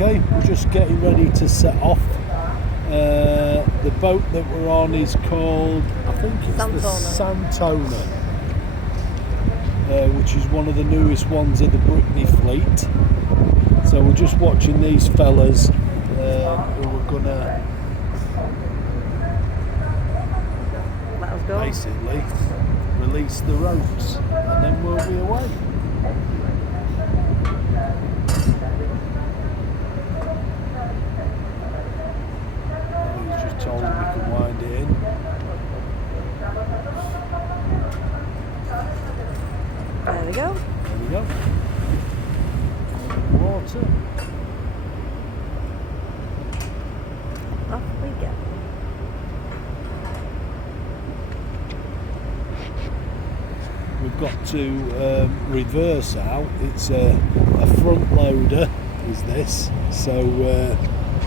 Okay, we're just getting ready to set off. The boat that we're on is called, I think it's the Santander, which is one of the newest ones of the Brittany fleet. So we're just watching these fellas who are gonna basically release the ropes, and then we'll be away. He's just told him we can wind it in. There we go. There we go. Water. Off we go. We've got to reverse out. It's a front loader, is this. So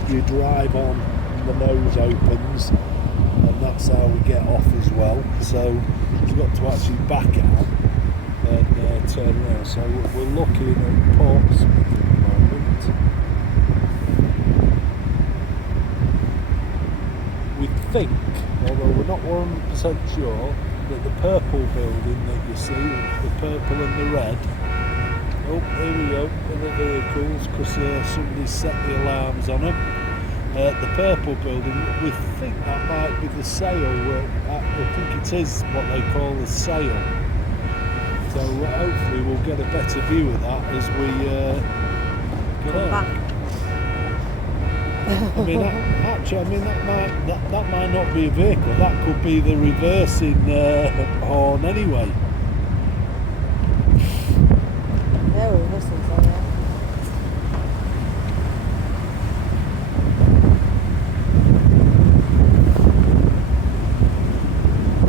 you drive on and the nose opens, and that's how we get off as well. So we've got to actually back out and turn around. So we're looking at Portsmouth at the moment. We think, although we're not 100% sure, that the purple building that you see, the purple and the red, oh, here we go, in the vehicles, because somebody set the alarms on them. The purple building, we think that might be the sail. I think it is what they call the sail. So hopefully we'll get a better view of that as we get on. Back. I mean, that might not be a vehicle. That could be the reversing horn anyway. They're reversing, so yeah.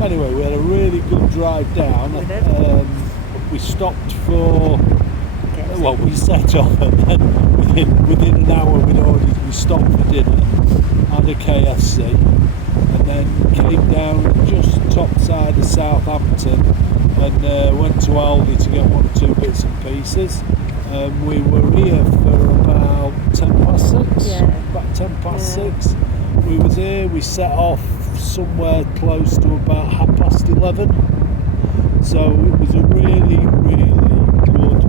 Anyway, we had a really good drive down. We did. We stopped for. Well, we set off, and then within an hour we stopped for dinner, had a KFC, and then came down just top side of Southampton and went to Aldi to get 1 or 2 bits and pieces. We were here for about 6:10. Yeah. About 6:10. We was here. We set off somewhere close to about 11:30. So it was a really, really good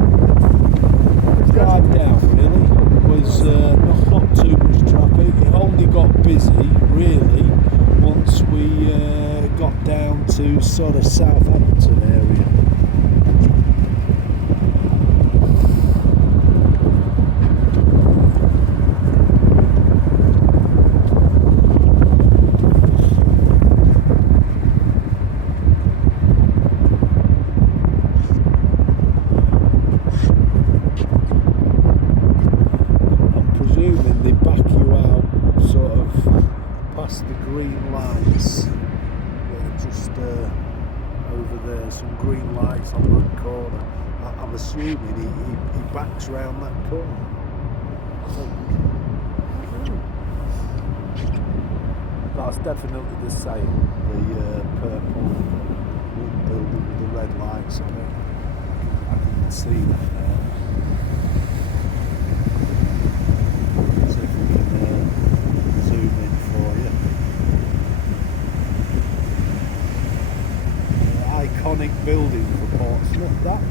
drive down. Really, it was not too much traffic. It only got busy really once we got down to sort of Southampton area. They back you out sort of past the green lights. They're just over there, some green lights on that corner. I'm assuming he backs round that corner, I think. That's definitely the same, the purple building with the red lights on it. I can see that now. Zoom in for you. Iconic building for Portsmouth, that.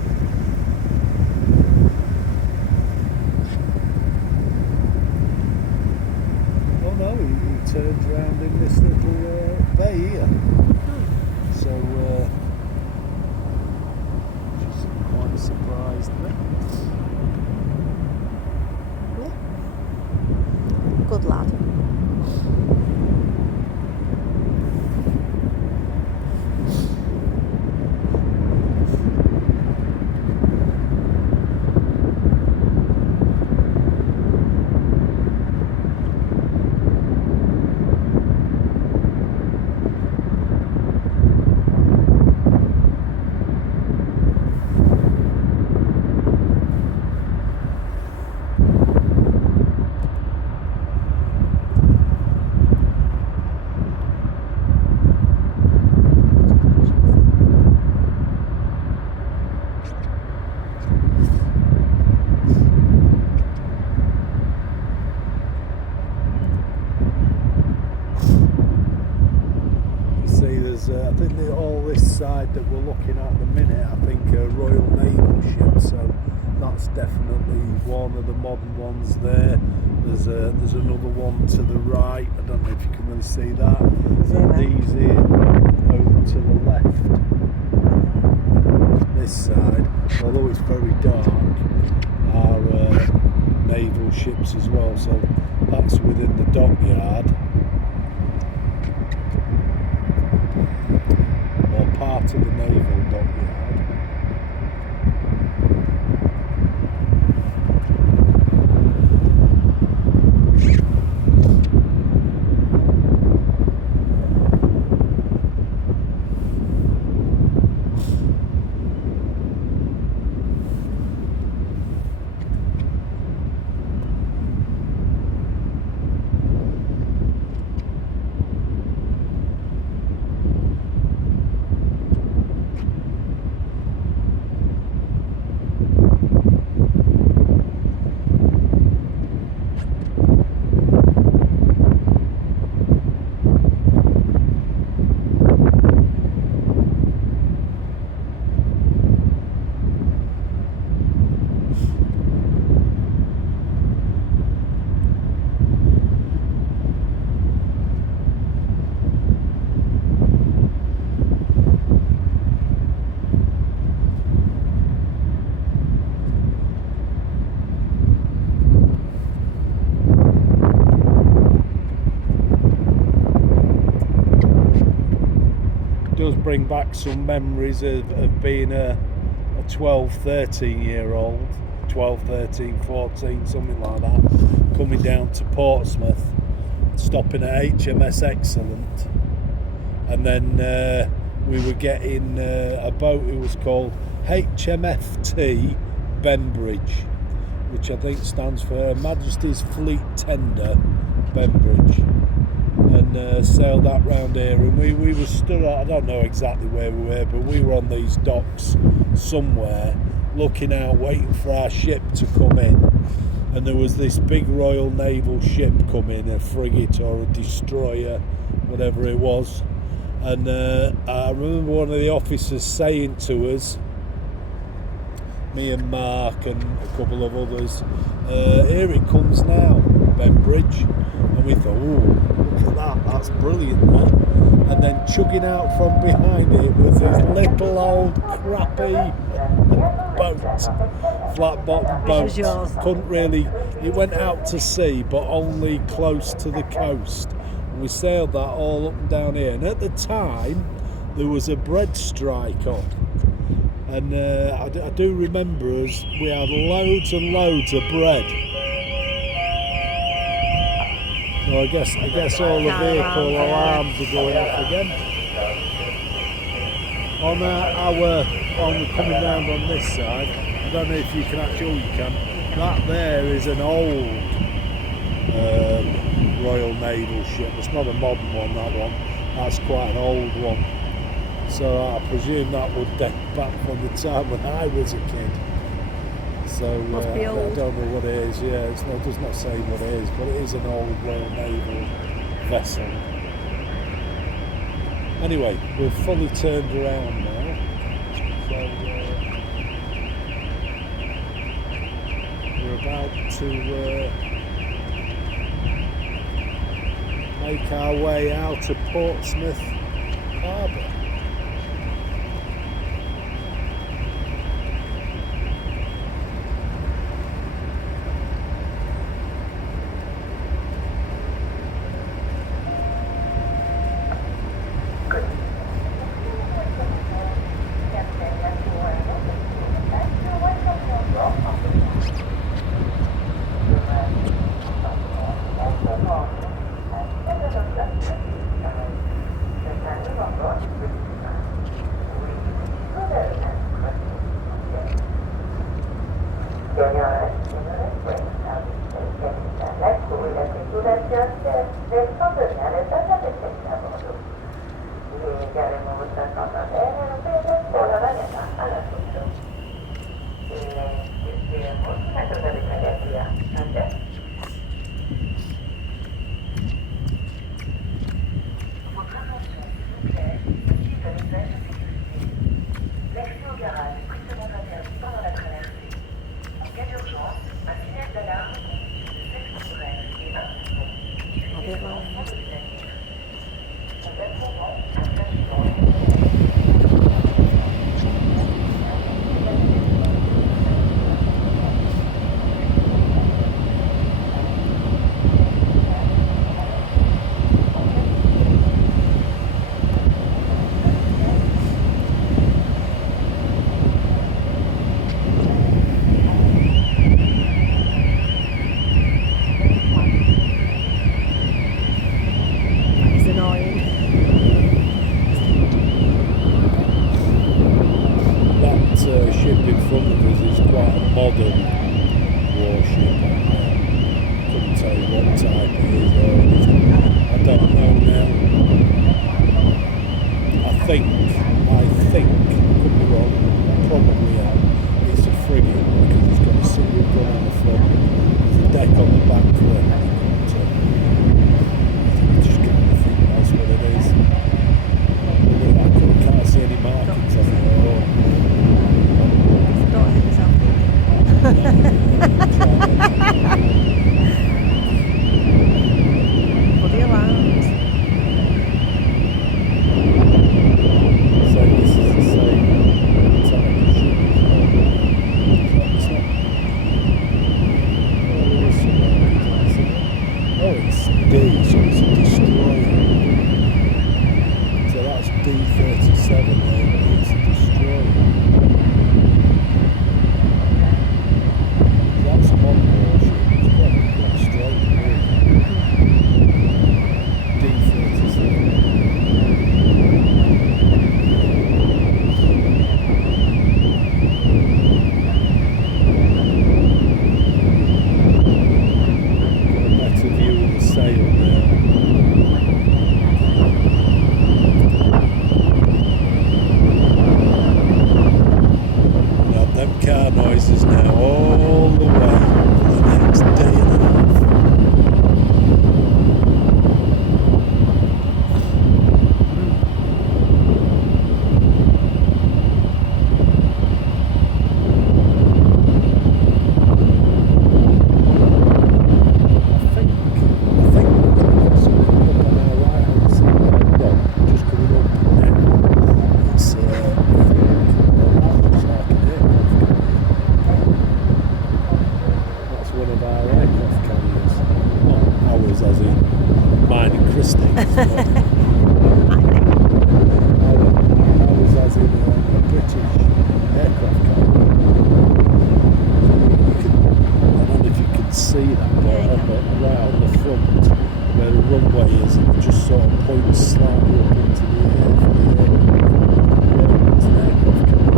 Oh no, he turns around in this little bay here. So, just quite surprised me. Good lad. think that all this side that we're looking at the minute, I think are Royal Naval ships, so that's definitely one of the modern ones there. There's another one to the right, I don't know if you can really see that. And these in over to the left, this side, although it's very dark, are naval ships as well, so that's within the dockyard. Or part of the naval dockyard. Does bring back some memories of being a 12, 13 year old, 12, 13, 14, something like that, coming down to Portsmouth, stopping at HMS Excellent, and then we were getting a boat. It was called HMFT Benbridge, which I think stands for Her Majesty's Fleet Tender Benbridge, and sailed that round here, and we were stood at, I don't know exactly where we were, but we were on these docks somewhere looking out, waiting for our ship to come in, and there was this big Royal Naval ship coming, a frigate or a destroyer, whatever it was, and I remember one of the officers saying to us, me and Mark and a couple of others, here it comes now, Benbridge. And we thought, oh, look at that, that's brilliant, that. And then chugging out from behind it was this little old crappy boat, flat bottom boat. Couldn't really, it went out to sea, but only close to the coast. And we sailed that all up and down here. And at the time, there was a bread strike on. And I do remember us, we had loads and loads of bread. So I guess all the vehicle alarms are going off again. On coming round on this side, I don't know if you can actually, you can, that there is an old Royal Naval ship. It's not a modern one, that one. That's quite an old one. So I presume that would date back from the time when I was a kid. So I don't know what it is. Yeah, it does not say what it is, but it is an old Royal Naval vessel. Anyway, we've fully turned around now. So we're about to make our way out of Portsmouth Harbour. Bloody alarms. So this is the same type of ship as well. It's not. Oh, there is some marketplace in it. Oh, it's D, so it's a destroyer. So that's D37 there, it's a destroyer. That's a modern warship, it's quite straight really. D37. Better view of the sail there. Now them car noises now all the way for the next day and a half. I think we're going to have something up on our right hand side. Well, just coming up now. It's I think, well, that looks like an aircraft carrier. That's one of our aircraft carriers. Not ours as in mine and Christine's. But ours as in a British aircraft carrier. You can, I don't know if you can see that, but Yeah, you right on the front where the runway is, it just sort of points slightly up into the air for the aircraft. Yeah, it's an aircraft carrier.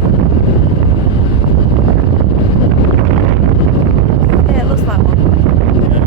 Yeah, it looks like one. Yeah.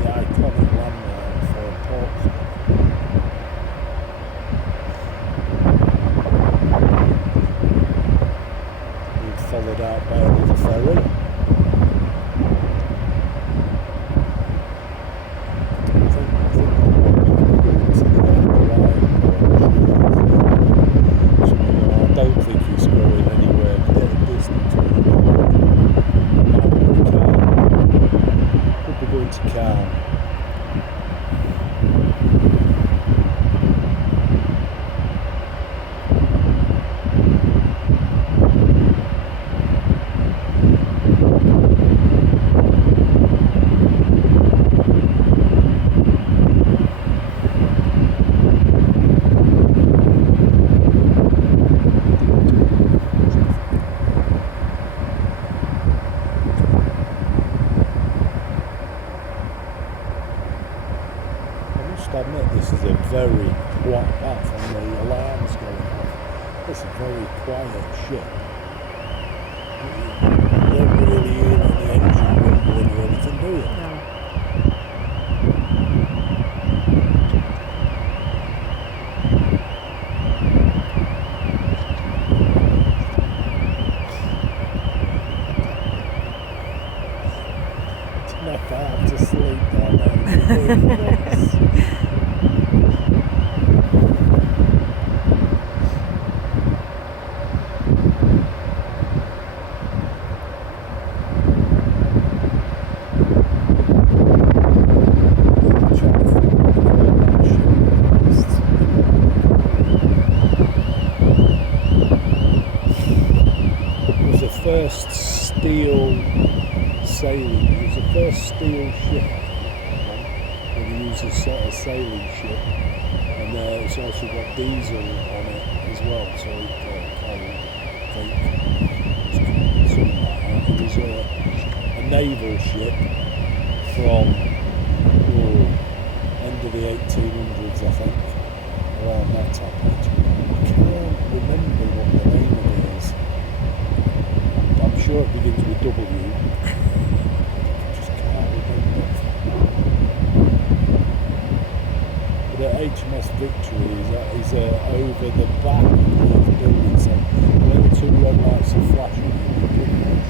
the iconic landmark for Portsmouth. We've followed out by another ferry. I don't think it's going anywhere near the distance. Could be going to Calm. I admit this is a very quiet, apart from the alarms going off, it's a very quiet ship. You don't really hear any engine rumbling or anything, do you? No. It's not bad to sleep down there. First steel sailing. It was the first steel ship that they used as sort of sailing ship, and it's also got diesel on it as well, so it something like that. It was a naval ship from end of the 1800s, I think, around that time. I can't remember what the name of it is. I'm sure it begins with W. I just can't remember. But at HMS Victory is over the back of the building, so when the two red lights are flashing, you'll be pretty much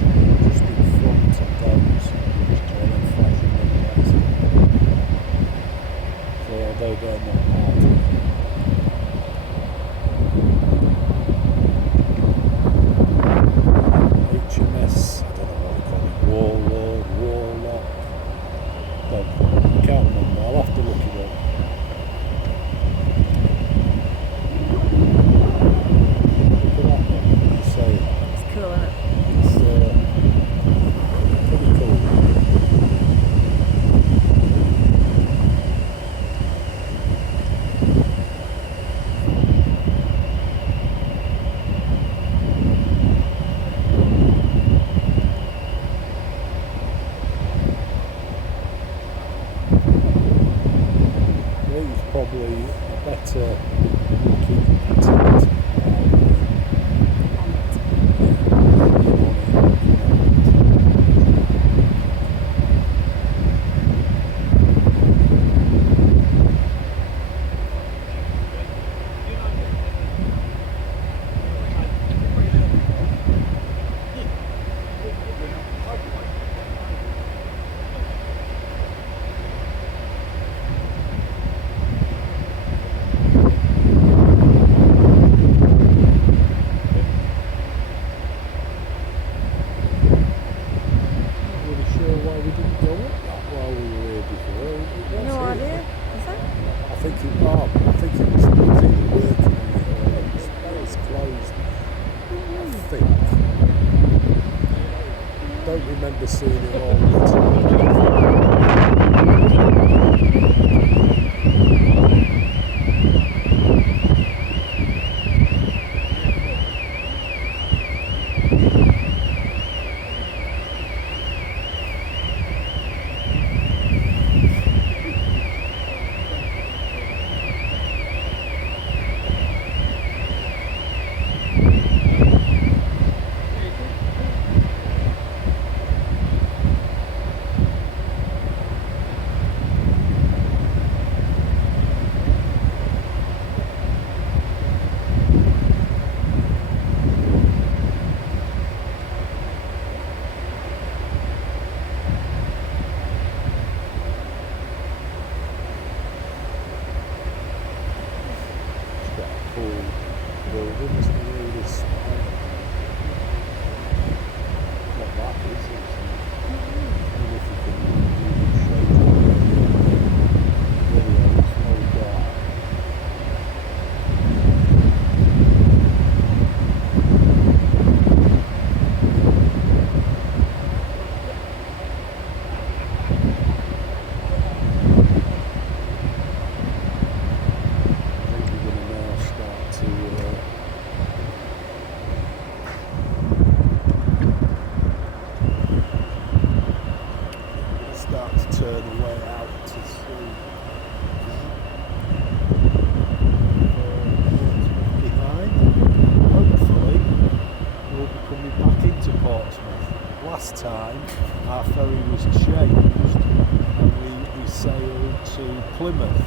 just in front of those, and then flashing red lights. So although they're not bad. HMS, I don't know what they call it, Warlock, I can't remember, I'll have to look it up. Look at that one, the sail. It's cool, isn't it? It's pretty cool. Probably a better looking tent. Don't remember seeing it all the building, isn't it? Really small. What that is, it's if you can show you video, it's no doubt. Start to turn away out to sea. What's behind. Hopefully we'll be coming back into Portsmouth. Last time our ferry was changed and we sailed to Plymouth,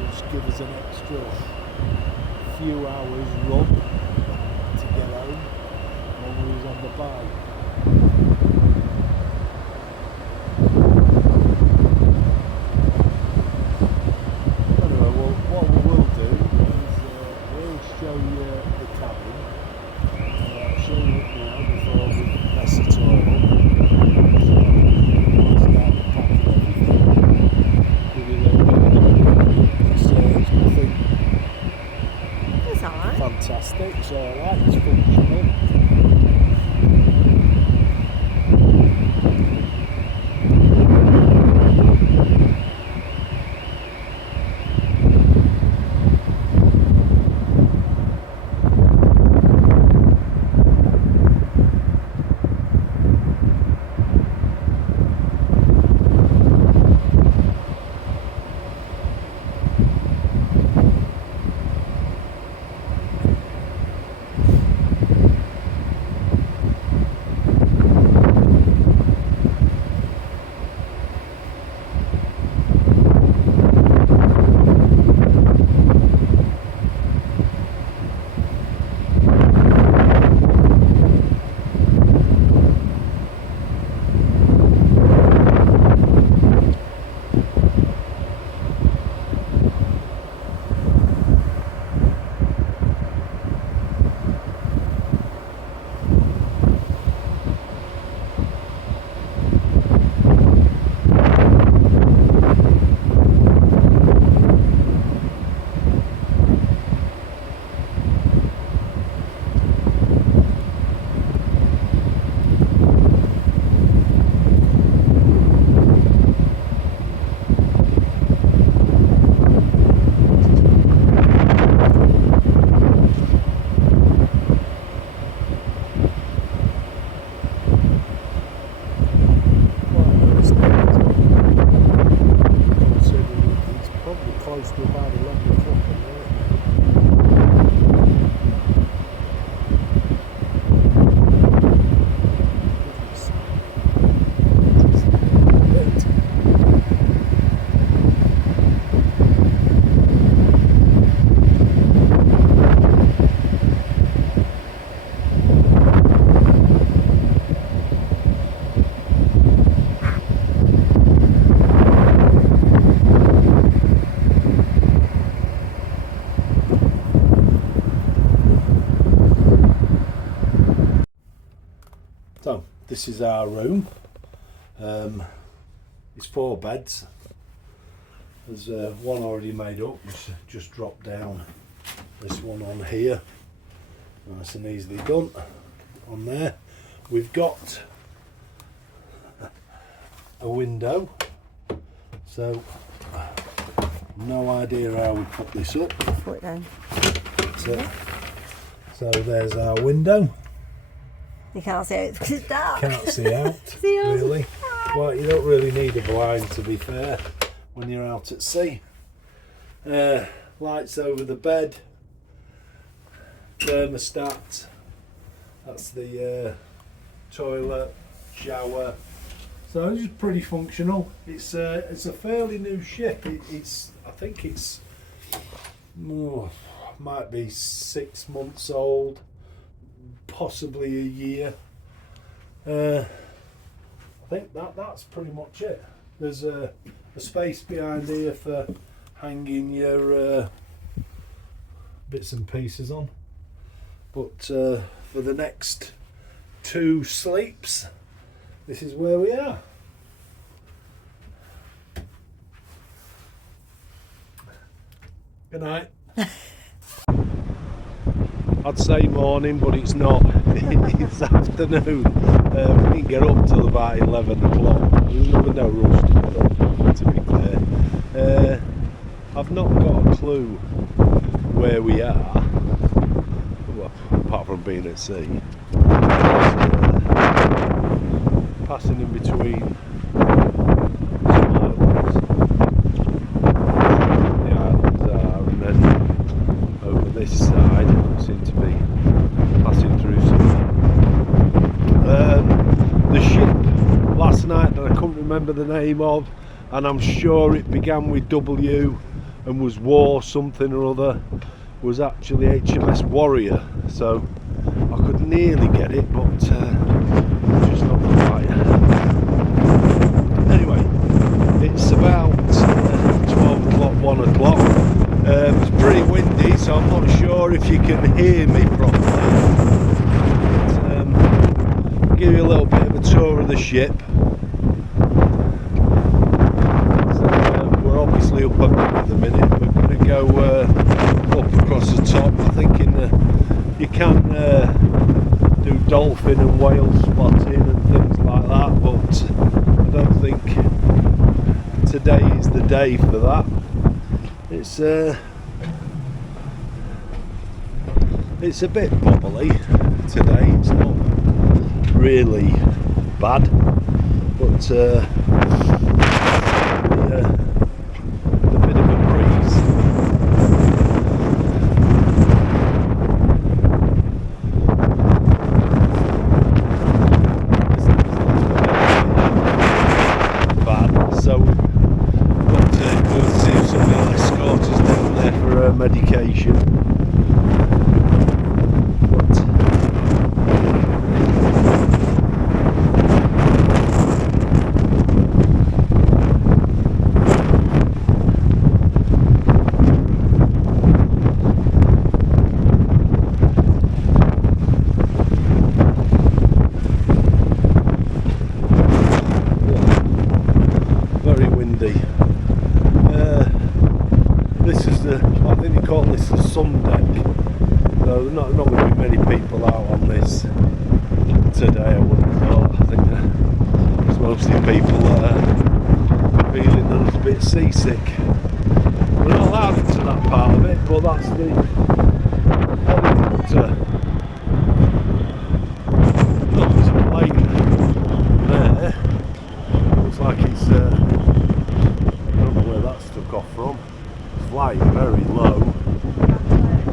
which gives us an extra few hours run to get home when we was on the bay. Show you the cabin. I'll show you it now before we mess it all up. So we'll start packing everything. Give you a little bit of it's nothing It's alright. fantastic, it's alright, it's functional. Close to about 11 o'clock at night. So this is our room. It's 4 beds. There's one already made up, which just dropped down. This one on here, nice and easily done. On there, we've got a window. So no idea how we put this up. Put it down. So there's our window. You can't see out because it's dark. Can't see out, See us? really. Well, you don't really need a blind, to be fair, when you're out at sea. Lights over the bed. Thermostat. That's the toilet, shower. So it's pretty functional. It's a fairly new ship. I think it's might be 6 months old, possibly a year. I think that's pretty much it. There's a space behind here for hanging your bits and pieces on. But for the next 2 sleeps, this is where we are. Good night. I'd say morning, but it's not. It's afternoon. We didn't get up till about 11 o'clock. There's no rush to get up, to be fair. I've not got a clue where we are, well, apart from being at sea. Passing in between some islands. The islands are, and then over this side seem to be passing through some. The ship last night that I couldn't remember the name of, and I'm sure it began with W and was War something or other, was actually HMS Warrior, so I could nearly get it, but just not quite. Anyway, it's about 12 o'clock, 1 o'clock. It's pretty windy, so I'm not sure if you can hear me properly. But, I'll give you a little bit of a tour of the ship. So, we're obviously up at the minute. We're going to go up across the top. I'm thinking you can do dolphin and whale spotting and things like that, but I don't think today is the day for that. It's a bit bobbly today. It's not really bad, but a bit of a breeze. Bad, so got to go and see if somebody will escort us down there for medication. Very windy. This is I think they call this the sun deck. So there's not going to be many people out on this today, I wouldn't have thought. I think it's mostly people that are feeling a little bit seasick. We're not allowed into that part of it, but that's the helicopter. Look, there's a plane there. Looks like it's I don't know where that's took off from. It's flying very low.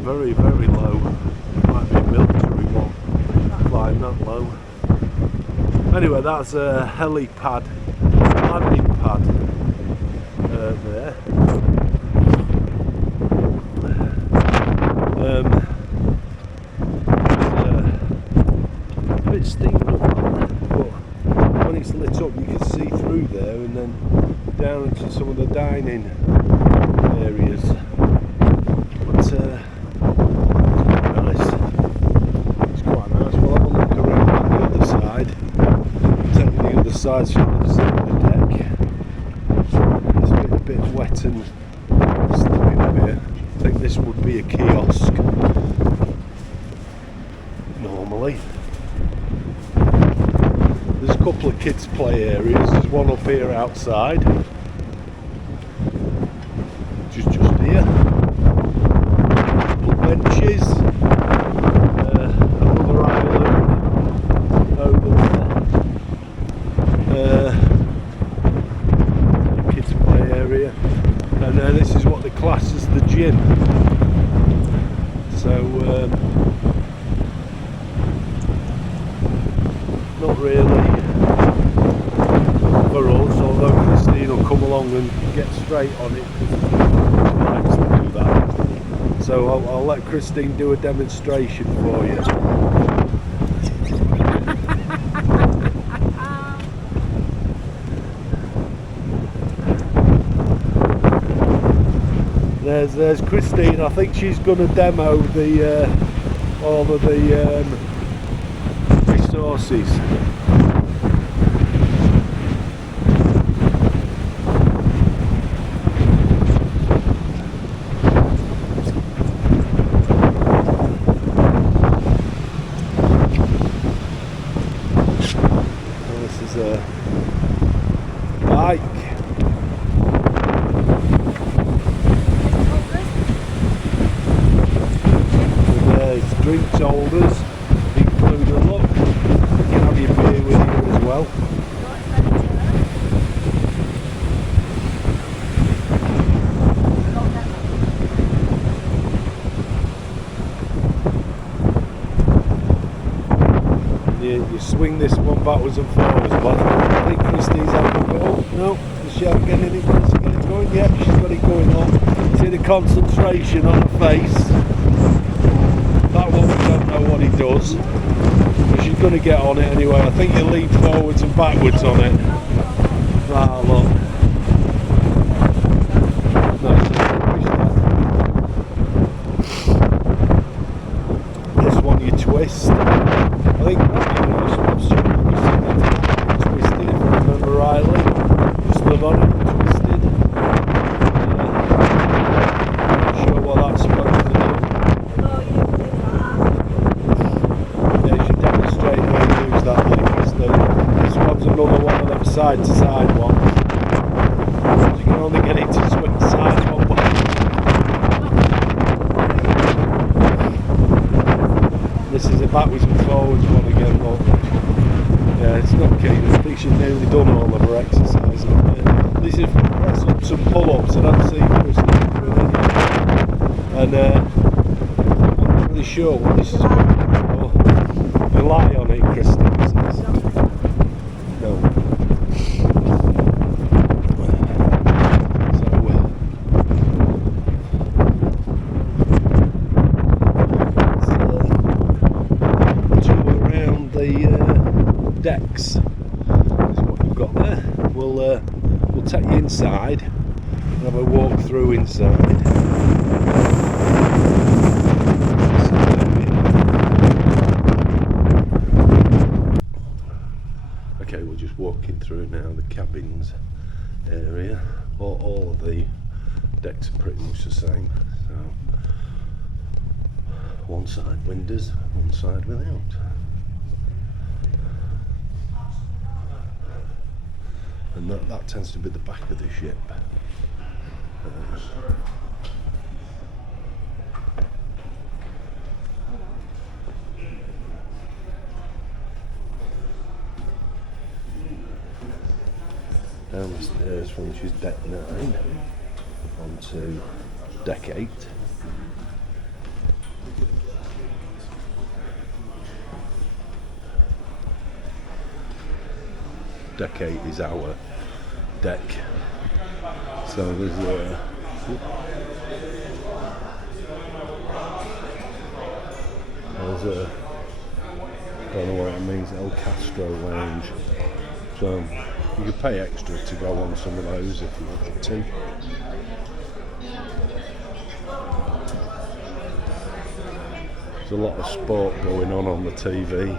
Very, very low. Might be a military one flying that low. Anyway, that's a helipad, landing pad there. It's a bit steamed up, but when it's lit up you can see through there and then down into some of the dining areas. But nice. It's quite nice. We'll have a look around the other side. Take the other side so you can see the deck. It's a bit wet and slippery up here. I think this would be a kiosk normally. There's a couple of kids play areas. There's one up here outside, which is just here. A couple of benches. Another island over there. Kids play area. And this is what they class as the gym. So not really for us, although Christine will come along and get straight on it because she likes to do that. So I'll let Christine do a demonstration for you. There's Christine. I think she's going to demo the all of the resources. This is a bike. With drinks holders included. Look, you can have your beer with you as well. You swing this one backwards and forwards, but I think Christie's having a go. No, is she having getting it? Wants to get it going? Yeah, she's got it going on. See the concentration on her face. That one, we don't know what he does, but she's going to get on it anyway. I think you lean forwards and backwards on it. Ah, look. This one you twist. I think twisted, if I remember rightly. Stood on it, twisted. Not sure what that's supposed to do. Yeah, she demonstrated how to use that thing. This one's another one of them side to side ones. You can only get it to swing sides one way. This is a backwards and forwards one again, look. Yeah, it's not keen. I think she's nearly done all of her exercise. This is press ups and pull ups. I don't see Christy doing any. And I'm not really sure what this is for. Rely on it, Christy says. No. Decks is what you've got there. We'll take you inside and have a walk through inside. Okay, we're just walking through now the cabins area. All of the decks are pretty much the same. So one side windows, one side without. And that tends to be the back of the ship. Down the stairs from which is deck 9 onto deck 8. Deck 8 is our deck. So there's a I don't know what it means, El Castro lounge. So you could pay extra to go on some of those if you wanted to. There's a lot of sport going on the TV.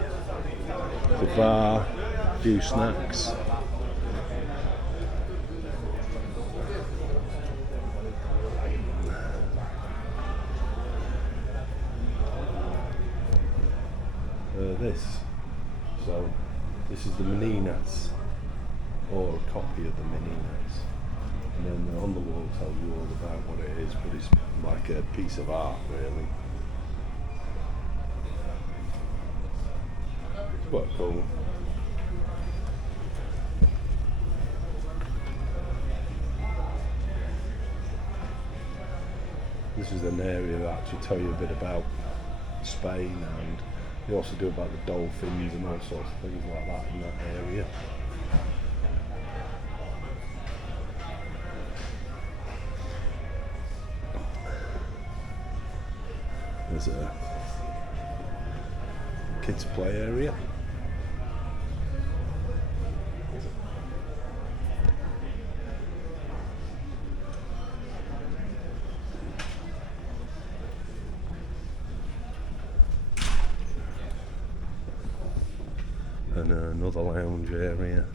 The bar, a few snacks. This is the Meninas, or a copy of the Meninas, and then on the wall tells you all about what it is, but it's like a piece of art really. It's quite cool. This is an area that actually tell you a bit about Spain, and they also do about the dolphins and all sorts of things like that in that area. There's a kids play area. then another lounge area,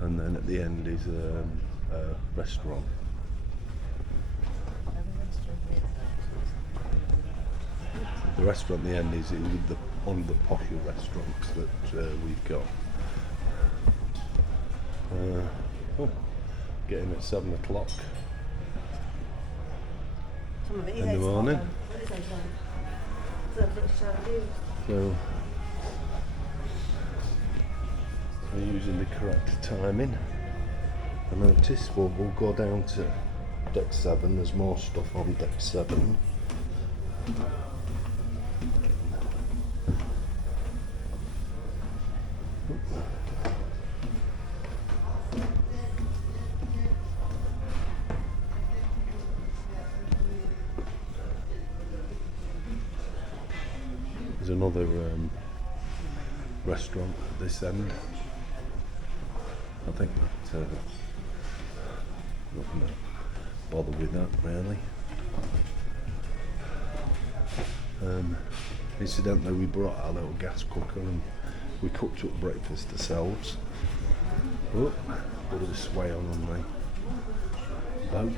and then at the end is a restaurant. The restaurant at the end is one of the posher restaurants that we've got. Getting at 7 o'clock in the morning. So we're using the correct timing. I noticed we'll go down to deck 7. There's more stuff on deck 7. There's another restaurant at this end. I think that not going to bother with that really. Incidentally, we brought our little gas cooker and we cooked up breakfast ourselves. Oh, bit of a sway on the boat.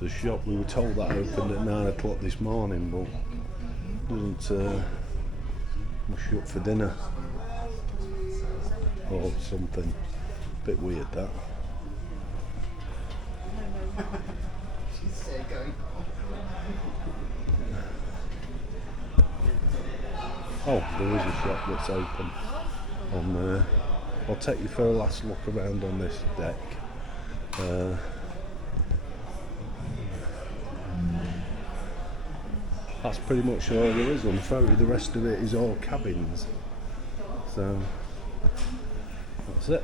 The shop, we were told that opened at 9 o'clock this morning, but doesn't mush up for dinner or something. Bit weird that. Oh, there is a shop that's open on there. I'll take you for a last look around on this deck. That's pretty much all there is on Ferry. The rest of it is all cabins. So that's it.